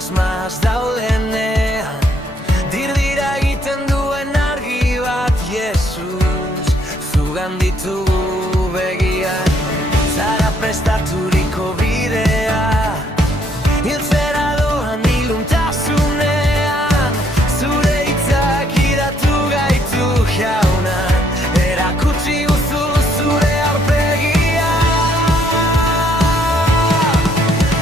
asmaz daudenean, dirdira egiten duen argi bat, Jesus, zugan ditugu begiak. Zara prestaturiko bidea, hiltzera doan iluntasunean, zure hitzak idatu gaitu jauna, erakutsi guzu zure aurpegia.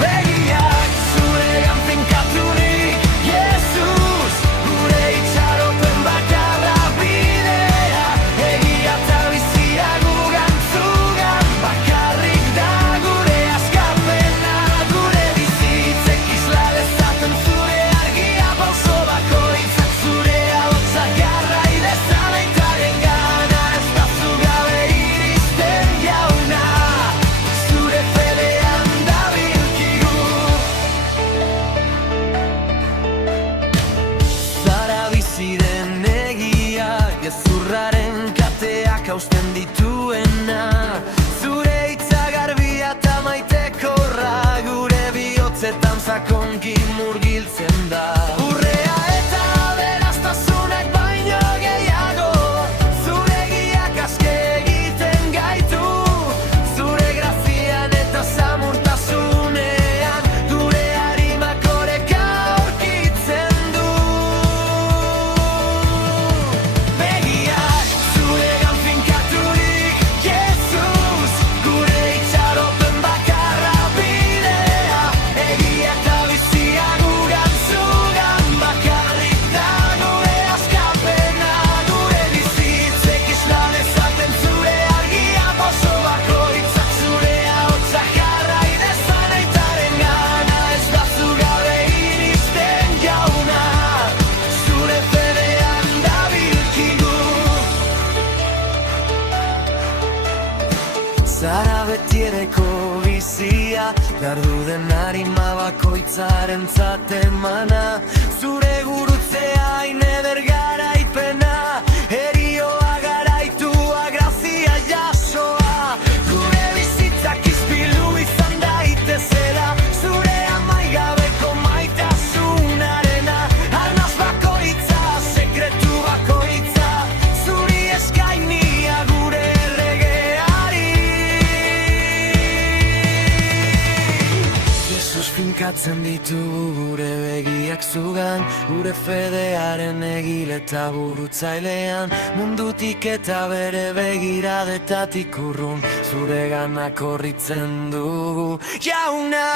Begiak zuregan finkaturik, Jesus, gure itxaropen bakarra bidea, egia eta bizia gugan zugan, bakarrik da gure askapena, gure bizitzek isla dezaten zure argia, pauso bakoitzak zure ahotsa garrai dezan aitaren gana, ez da zu gabe iristen jauna, zure fedean dabilkigu. Zara biziren egia, gezurraren kateak hausten dituena, zure hitza garbia eta maitekorra, gure bihotzetan sakonki murgiltzen da. Urrea eta aberastasunak baino gehiago, zure giak aske egiten gaitu, zure grazian eta samurtasunean, gure harimak oreka aurkitzen du. Begiak zuregan finkaturik, Jesus, gure itxaropen bakarra bidea, egia eta bizia gugan zugan, bakarrik da gure askapena, gure bizitzek isla dezaten zure argia, pauso bakoitzak zure ahotsa jarrai dezan aitaren gana, ez da zu gabe iristen jauna, zure fedean dabilkigu. Zara betiereko bizia, behar duden harima bakoitzaren zatemana, zure gurutzea ineder garaipena, erioa garaitua grazia jasoa, gure bizitzak izpilu izan daitezela, zure amaigabeko maitasunarena, arnaz bakoitza, sekretu bakoitza, zuri eskainia gure erregeari. Jesus, finkatzen ditugu gure begiak zugan, gure fedearen egile eta burutzailean, mundutik eta bere begiradetatik urrun, zureganak korritzen dugu jauna.